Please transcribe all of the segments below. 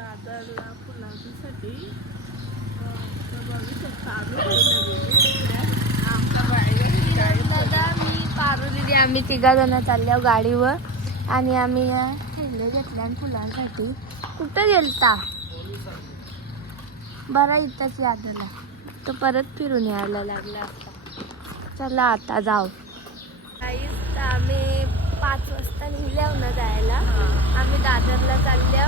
दादरला फुलांसाठी दादा मी पारू दिदी आम्ही तिघा जण चालल्या गाडीवर. आणि आम्ही थैले घेतल्या फुलांसाठी कुठं गेलता? बरा इथंच यादला तो परत फिरून यायला लागला आता. चला आता जाऊ. आम्ही पाच वाजता निघल्या ना जायला. आम्ही दादरला चालल्या.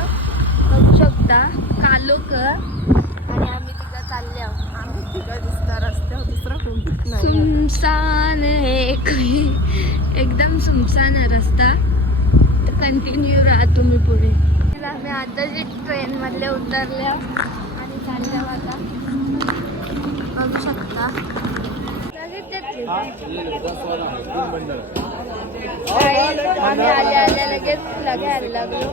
शकता कालोकर आणि आम्ही तिथं चालल्या आम्ही तिघा दिसता रस्त्यावर दुसरा नाही. सुमसान है कोई. एकदम सुमसान आहे रस्ता. तर कंटिन्यू राहा तुम्ही पुढे. आम्ही आता जी ट्रेन मधले उतरल्या आणि चालल्या आता. बघू शकता. आम्ही आल्या आल्या लगेच घ्यायला लागलो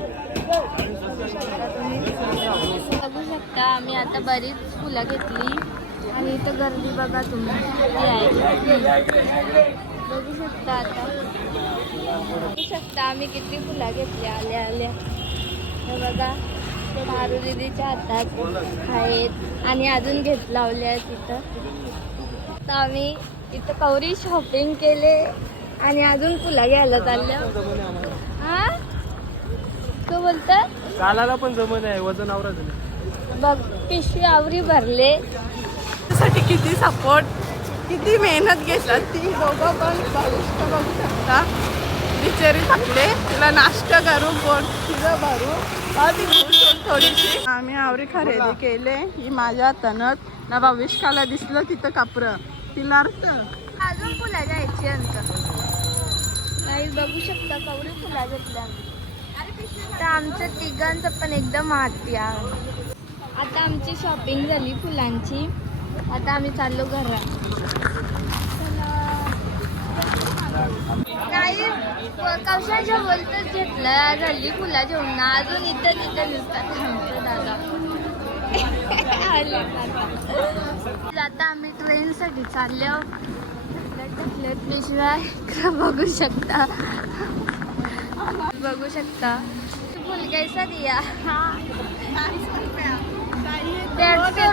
बघू शकता आम्ही आता बरीच फुलं घेतली. आणि इथं गर्दी बघा तुम्ही किती आहे. बघू शकता आता. बघू शकता आम्ही किती फुलं घेतली आल्या आल्या. हे बघा ते मारू दिदीच्या हातात आहेत. आणि अजून घेत लावले आहेत इथं. तर आम्ही इथं कवरी शॉपिंग केले आणि अजून फुलं घ्यायला चालल्या तो बोलतात? चालायला पण जमत आहे वजन आवरा बघ पिशवी आवरी भरले. साठी किती सपोर्ट किती मेहनत घेतला ती दोघं पण भविष्य बघू शकता. बिचारी थकले तिला नाश्ता करू पोट तिथं भरू. अहो, ती थोडीशी. आम्ही आवरी खरेदी केले ही माझ्या तनत ना भविष्याला दिसलं तिथं कापरं. तिला अर्थ. अजून फुला जायची अंत. काही बघू शकता कवडी फुला घेतल्या. तर आमच्या तिघांचं पण एकदम आत्या आहे आता आमची शॉपिंग झाली फुलांची. आता आम्ही चाललो घरात. नाही कशाच्या बोलतच घेतलं. झाली फुला जेवण. ना अजून इथं तिथं नुसतं थांबतो दादा. आता. आम्ही ट्रेनसाठी चाललो. प्लेट पिशव्या. बघू शकता. बघू शकता. फुल कैसा दिया डेढ़ सौ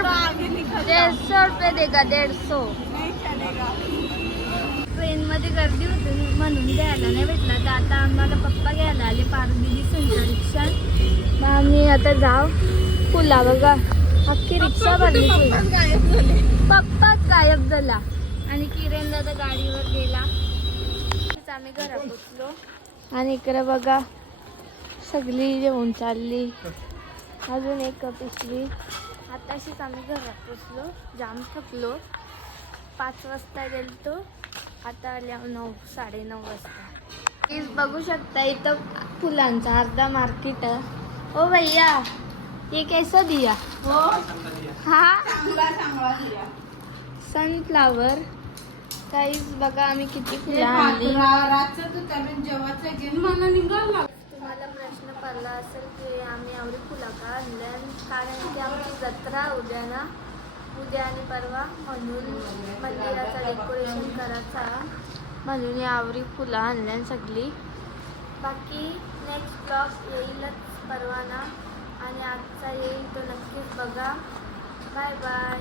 डेढ़ सौ रुपये देगा डेढ़ सौ ट्रेनमध्ये गर्दी होती म्हणून द्यायला नाही भेटला. तर आता आम्हाला पप्पा घ्यायला आले पारदिली संचा रिक्षा. मग आम्ही आता जाऊ. फुला बघा. अख्खी रिक्षा भरली फुला गायब झाले? पप्पाच गायब झाला. आणि किरण दादा गाडीवर गेला. आम्ही घरात पोचलो आणि इकडे बघा सगळी जेवण चालली. अजून एक पिशवी. आताशीच आम्ही घरात पोचलो जाम थकलो. पाच वाजता गेलतो. आता आल्या नऊ साडेनऊ वाजता. प्लीज बघू शकता इथं फुलांचा अर्धा मार्केट आहे. ओ भैया ये कैसा दिया. हा. सनफ्लावर काहीच बघा आम्ही किती फुलं आणली तुम्हाला प्रश्न पडला असेल की आम्ही एवढी फुलं का आणल्या. कारण की आमची जत्रा उद्या ना? उद्या आणि परवा म्हणून मंदिराचं डेकोरेशन करायचा. म्हणून आवरी फुलं आणल्या सगळी. बाकी नेक्स्ट ब्लॉग येईलच परवाना. आणि आजचा येईल तो नक्कीच बघा. Bye bye